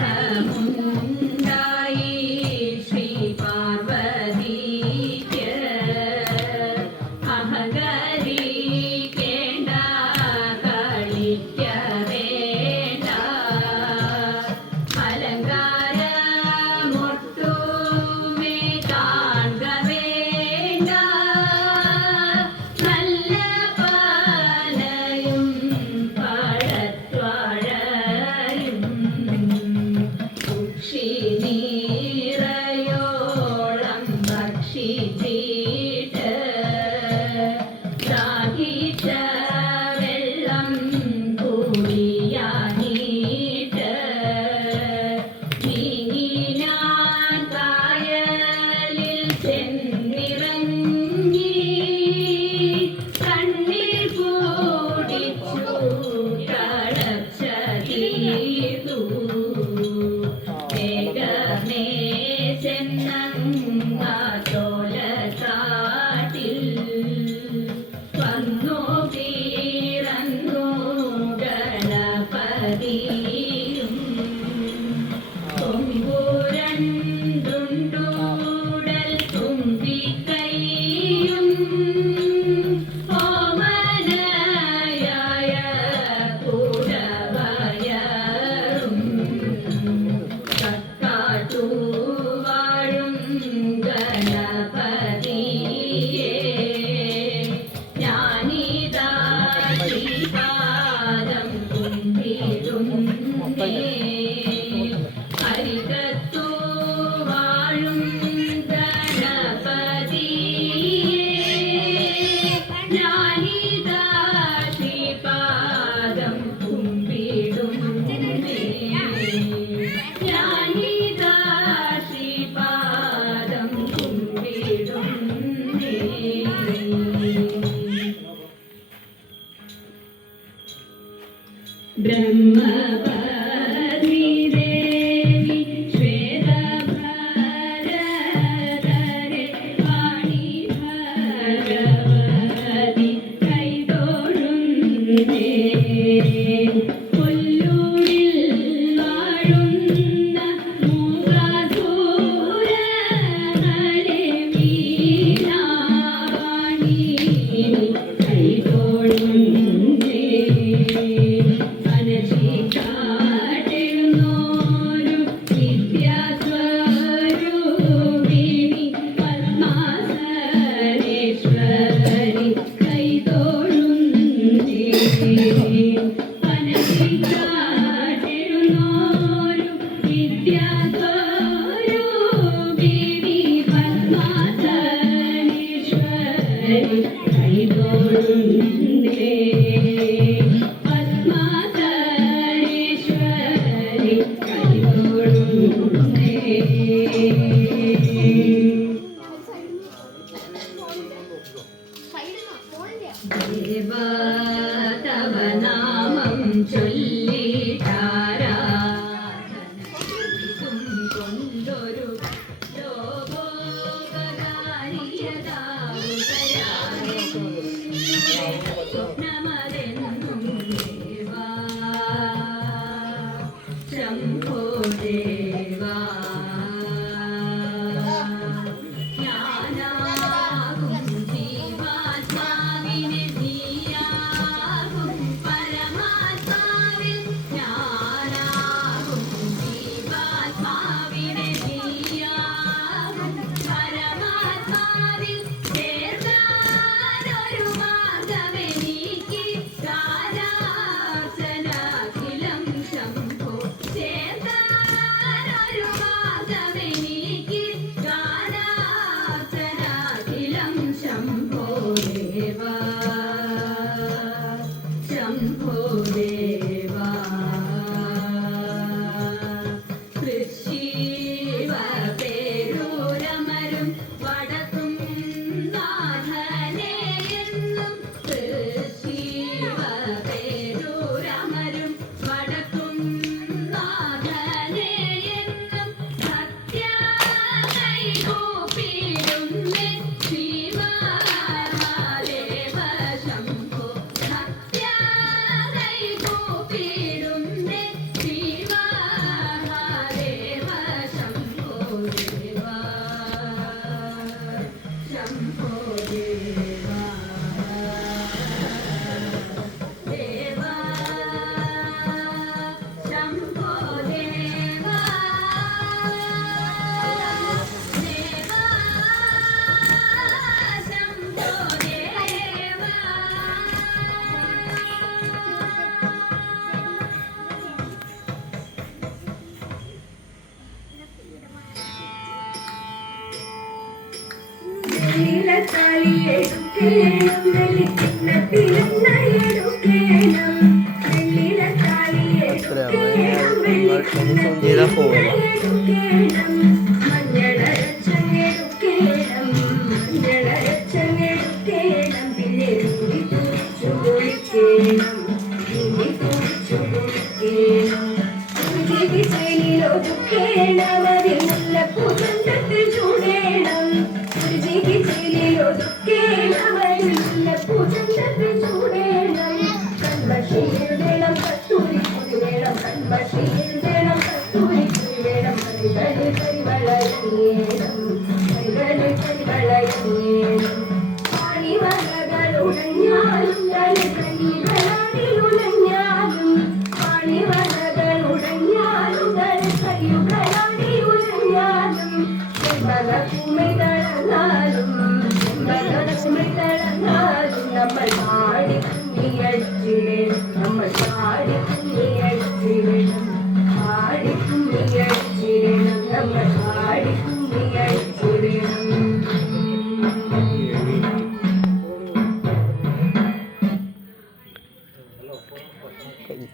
Hà. she ನೇ ദേവാ തവ നാമം ചൊല്ലിട്ടാരാ れば தலியே குட்டி எழுந்தலி கிண்ணத்தி いい。